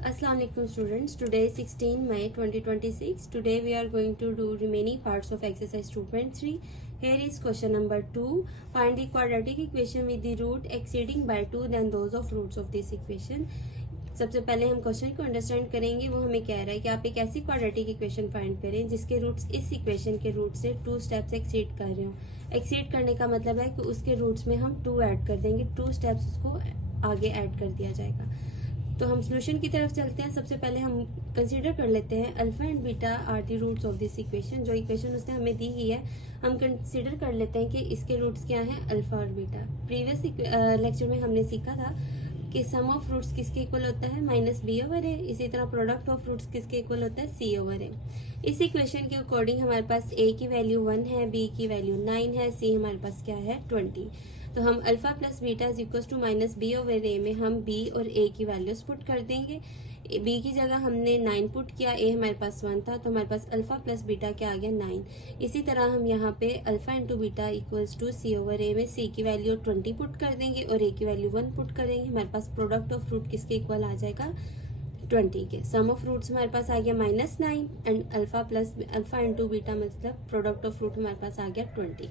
Assalamu alaikum students. Today is 16 May 2026. Today we are going to do remaining parts of exercise 2.3. Here is question number 2. Find the quadratic equation with the root exceeding by 2 than those of roots of this equation. सबसे पहले हम question को understand करेंगे। वो हमें कह रहा है कि आप एक ऐसी क्वाड्रेटिक इक्वेशन फाइंड करें जिसके रूट्स इस इक्वेशन के रूट से 2 स्टेप्स एक्सीड कर रहे हो। एक्सीड करने का मतलब है कि उसके रूट्स में हम 2 ऐड कर देंगे, 2 स्टेप्स उसको आगे ऐड कर दिया जाएगा। तो हम सोल्यूशन की तरफ चलते हैं। सबसे पहले हम कंसीडर कर लेते हैं alpha and beta are the roots of this equation. जो इक्वेशन उसने हमें दी ही है, हम कंसीडर कर लेते हैं कि इसके रूट्स क्या हैं, अल्फा और बीटा। प्रीवियस लेक्चर में हमने सीखा था कि सम ऑफ रूट्स किसके इक्वल होता है, माइनस बी ओवर ए। इसी तरह प्रोडक्ट ऑफ रूट्स किसके इक्वल होता है, सी ओवर ए। इस इक्वेशन के अकॉर्डिंग हमारे पास ए की वैल्यू 1 है, बी की वैल्यू 9 है, सी हमारे पास क्या है 20। तो हम alpha plus beta is equal to minus B over A में हम बी और ए की वैल्यूज पुट कर देंगे। बी की जगह हमने 9 पुट किया, ए हमारे पास 1 था, तो हमारे पास अल्फा प्लस बीटा क्या आ गया 9। इसी तरह हम यहाँ पे alpha into beta equals to C over A में सी की वैल्यू 20 पुट कर देंगे और ए की वैल्यू 1 पुट करेंगे। हमारे पास प्रोडक्ट ऑफ रूट किसके इक्वल आ जाएगा 20 के। सम ऑफ रूट्स हमारे पास आ गया -9 एंड अल्फा इंटू बीटा मतलब प्रोडक्ट ऑफ रूट हमारे पास आ गया 20।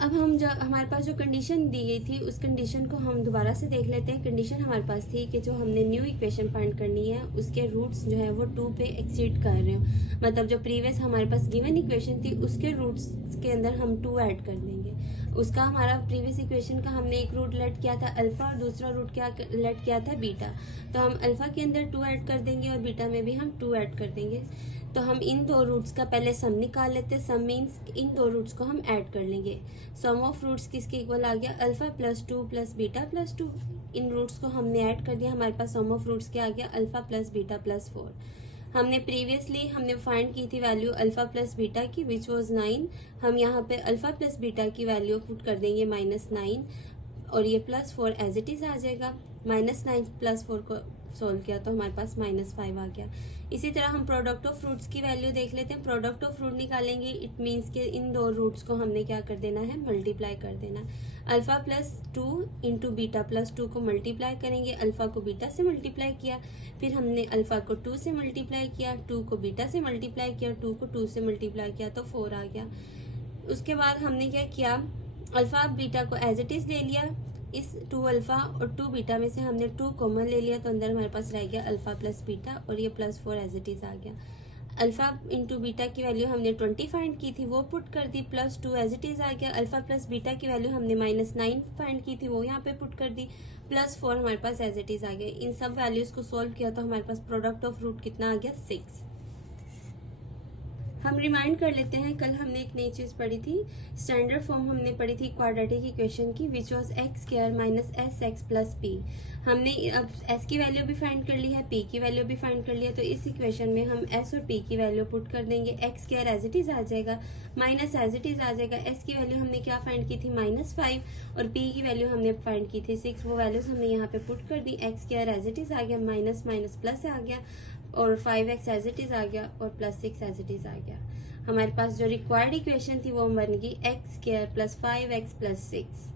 अब हम जो हमारे पास जो कंडीशन दी गई थी उस कंडीशन को हम दोबारा से देख लेते हैं। कंडीशन हमारे पास थी कि जो हमने न्यू इक्वेशन फाइंड करनी है उसके रूट्स जो है वो 2 पे एक्सीड कर रहे हो। मतलब जो प्रीवियस हमारे पास गिवन इक्वेशन थी उसके रूट्स के अंदर हम 2 ऐड कर देंगे। उसका हमारा प्रीवियस इक्वेशन का हमने एक रूट लेट किया था अल्फा और दूसरा रूट क्या लेट किया था बीटा। तो हम अल्फा के अंदर 2 ऐड कर देंगे और बीटा में भी हम 2 ऐड कर देंगे। तो हम इन 2 रूट्स का पहले सम निकाल लेते हैं। सम मीन्स इन 2 रूट्स को हम ऐड कर लेंगे। सम ऑफ रूट्स किसके इक्वल आ गया, alpha plus 2 plus beta plus 2। इन रूट्स को हमने ऐड कर दिया, हमारे पास सम ऑफ रूट्स क्या आ गया, अल्फा प्लस बीटा प्लस 4। हमने प्रीवियसली फाइंड की थी वैल्यू अल्फा प्लस बीटा की विच वाज 9। हम यहाँ पे अल्फा प्लस बीटा की वैल्यू पुट कर देंगे -9 और ये प्लस 4 एज इट इज आ जाएगा। -9 प्लस 4 को सोल्व किया तो हमारे पास -5 आ गया। इसी तरह हम प्रोडक्ट ऑफ रूट्स की वैल्यू देख लेते हैं। प्रोडक्ट ऑफ रूट निकालेंगे, इट मीन्स कि इन 2 रूट्स को हमने क्या कर देना है, मल्टीप्लाई कर देना। Alpha plus 2 into beta plus 2 को मल्टीप्लाई करेंगे। अल्फा को बीटा से मल्टीप्लाई किया, फिर हमने अल्फा को 2 से मल्टीप्लाई किया, 2 को बीटा से मल्टीप्लाई किया, 2 को 2 से मल्टीप्लाई किया तो 4 आ गया। उसके बाद हमने क्या किया, अल्फा बीटा को एज इट इज ले लिया। इस 2 अल्फा और 2 बीटा में से हमने 2 कॉमन ले लिया तो अंदर हमारे पास रह गया अल्फा प्लस बीटा और ये प्लस 4 एज इट इज आ गया। अल्फा इंटू बीटा की वैल्यू हमने 20 फाइंड की थी, वो पुट कर दी, प्लस 2 एज इट इज आ गया। अल्फा प्लस बीटा की वैल्यू हमने -9 फाइंड की थी, वो यहाँ पे पुट कर दी, प्लस 4 हमारे पास एज इट इज आ गया। इन सब वैल्यूज को सोल्व किया तो हमारे पास प्रोडक्ट ऑफ रूट कितना आ गया 6। हम रिमाइंड कर लेते हैं, कल हमने एक नई चीज पढ़ी थी, स्टैंडर्ड फॉर्म हमने पढ़ी थी क्वाड्रेटिक इक्वेशन की which was x square minus S x plus P. हमने अब एस की वैल्यू भी फाइंड कर ली है, पी की वैल्यू भी फाइंड कर लिया, तो इस इक्वेशन में हम एस और पी की वैल्यू पुट कर देंगे। X square as it is आ जाएगा, माइनस एज इट इज आ जाएगा। एस की वैल्यू हमने क्या फाइंड की थी -5 और पी की वैल्यू हमने फाइंड की थी 6। वो वैल्यूज हमने यहाँ पे पुट कर दी। X square as it is आ गया, माइनस माइनस प्लस आ गया और 5x एज इट इज आ गया और प्लस 6 एज इट इज आ गया। हमारे पास जो रिक्वायर्ड इक्वेशन थी वो बन गई x square plus 5x plus 6।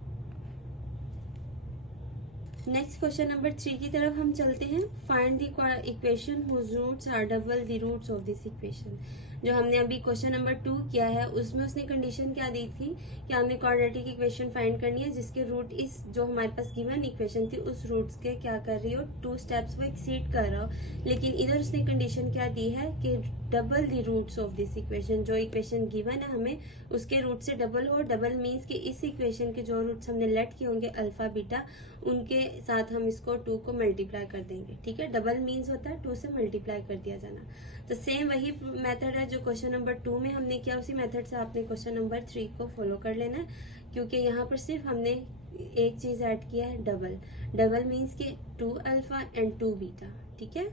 Next question number 3 की तरफ हम चलते हैं। Find the equation whose roots are double the roots of this equation. जो हमने अभी क्वेश्चन नंबर 2 किया है उसमें उसने कंडीशन क्या दी थी कि हमने क्वाड्रेटिक इक्वेशन फाइंड करनी है जिसके रूट इस जो हमारे पास गिवन इक्वेशन थी उस रूट्स के क्या कर रही हो, 2 स्टेप्स वो एक्सीड कर रहा हो। लेकिन इधर उसने कंडीशन क्या दी है कि double the roots of this equation. जो इक्वेशन गिवन है हमें उसके रूट से डबल हो। डबल मीन्स कि इस इक्वेशन के जो रूट्स हमने लेट किए होंगे अल्फा बीटा, उनके साथ हम इसको 2 को मल्टीप्लाई कर देंगे। ठीक है, डबल मीन्स होता है 2 से मल्टीप्लाई कर दिया जाना। तो सेम वही मेथड है जो क्वेश्चन नंबर 2 में हमने किया, उसी मेथड से आपने क्वेश्चन नंबर 3 को फॉलो कर लेना है, क्योंकि यहाँ पर सिर्फ हमने एक चीज ऐड किया है, डबल। डबल मीन्स के 2 अल्फा एंड 2 बीटा। ठीक है,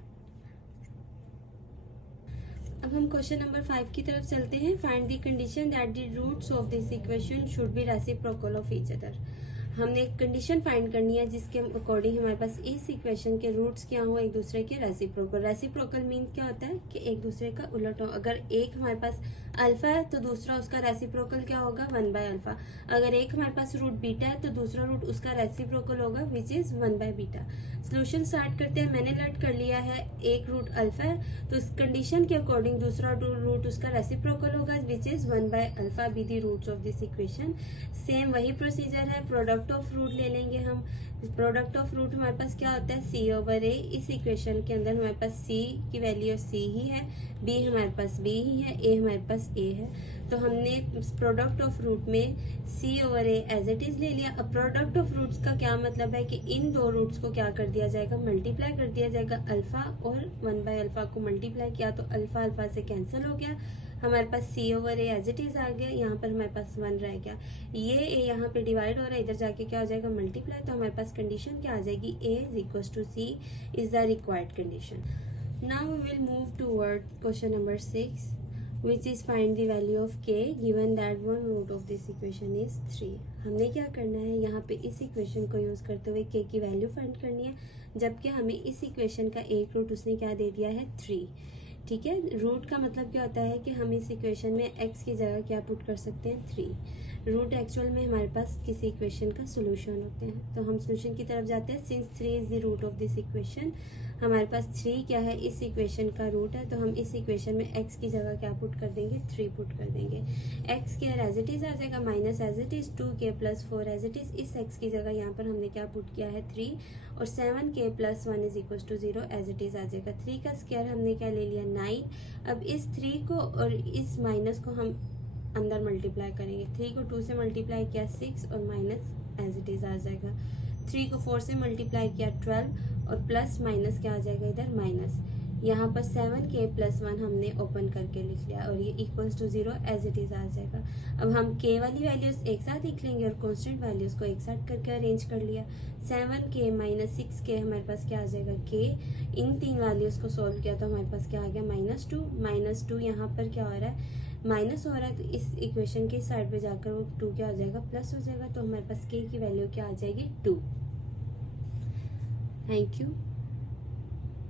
अब हम क्वेश्चन नंबर 5 की तरफ चलते हैं। Find the condition that the roots of this equation should be reciprocal of each other. हमने एक कंडीशन फाइंड करनी है जिसके अकॉर्डिंग हमारे पास इस इक्वेशन के रूट्स क्या हो, एक दूसरे के रेसिप्रोकल। रेसिप्रोकल मीन क्या होता है कि एक दूसरे का उलट हो। अगर एक हमारे पास अल्फा है तो दूसरा उसका रेसिप्रोकल क्या होगा 1 बाय अल्फा। अगर एक हमारे पास रूट बीटा है तो दूसरा रूट उसका रेसिप्रोकल होगा which is 1 by beta. Solution start करते हैं। मैंने लेट कर लिया है एक रूट अल्फा है तो उस कंडीशन के अकॉर्डिंग दूसरा रूट उसका रेसिप्रोकल होगा which is 1 by alpha be the roots of this equation. Same वही प्रोसीजर है, प्रोडक्ट ऑफ रूट ले लेंगे हम। प्रोडक्ट ऑफ रूट हमारे पास क्या होता है सी ओवर ए। इस इक्वेशन के अंदर हमारे पास सी की वैल्यू सी ही है, बी हमारे पास बी ही है, ए हमारे पास ए है। तो हमने प्रोडक्ट ऑफ रूट में C over A as it is ले लिया। अब प्रोडक्ट ऑफ रूट्स का क्या मतलब है कि इन दो रूट्स को क्या कर दिया जाएगा, मल्टीप्लाई कर दिया जाएगा। अल्फा और 1 बाय अल्फा को मल्टीप्लाई किया तो अल्फा अल्फा से कैंसिल हो गया, हमारे पास C over A as it is आ गया। यहाँ पर हमारे पास 1 रह गया, ये ए यहाँ पे डिवाइड हो रहा है, इधर जाके क्या हो जाएगा मल्टीप्लाई। तो हमारे पास कंडीशन क्या आ जाएगी, A is equal to C is the required condition. Now we will move toward question number 6, which is find the value of k given that one root of this equation is 3। हमने क्या करना है, यहाँ पे इस equation को use करते हुए k की वैल्यू फाइंड करनी है, जबकि हमें इस इक्वेशन का एक रूट उसने क्या दे दिया है 3। ठीक है, रूट का मतलब क्या होता है कि हम इस इक्वेशन में x की जगह क्या पुट कर सकते हैं 3। रूट एक्चुअल में हमारे पास किसी इक्वेशन का सोल्यूशन होते हैं, तो हम सोल्यूशन की तरफ जाते हैं। Since 3 is the root of this equation, हमारे पास 3 क्या है इस इक्वेशन का रूट है, तो हम इस इक्वेशन में x की जगह क्या पुट कर देंगे 3 पुट कर देंगे। x square as it is आ जाएगा minus as it is 2k plus 4 as it is. इस x की जगह यहाँ पर हमने क्या पुट किया है 3 और 7k plus 1 is equal to 0 as it is आ जाएगा। 3 का स्क्वायर हमने क्या ले लिया 9। अब इस 3 को और इस माइनस को हम अंदर मल्टीप्लाई करेंगे। 3 को 2 से मल्टीप्लाई किया 6 और माइनस एज इट इज आ जाएगा। 3 को 4 से मल्टीप्लाई किया 12 और प्लस माइनस क्या आ जाएगा इधर माइनस। यहाँ पर 7k प्लस 1 हमने ओपन करके लिख लिया और ये equals to 0 as it is आ जाएगा। अब हम k वाली वैल्यूज एक साथ लिख लेंगे और कॉन्स्टेंट वैल्यूज को एक साथ करके अरेंज कर लिया। 7k माइनस 6k हमारे पास क्या आ जाएगा k। इन तीन वैल्यूज को सोल्व किया तो हमारे पास क्या आ गया -2 यहाँ पर क्या हो रहा है माइनस हो रहा है, तो इस इक्वेशन के साइड पे जाकर वो 2 क्या हो जाएगा प्लस हो जाएगा। तो हमारे पास k की वैल्यू क्या आ जाएगी 2। Thank you.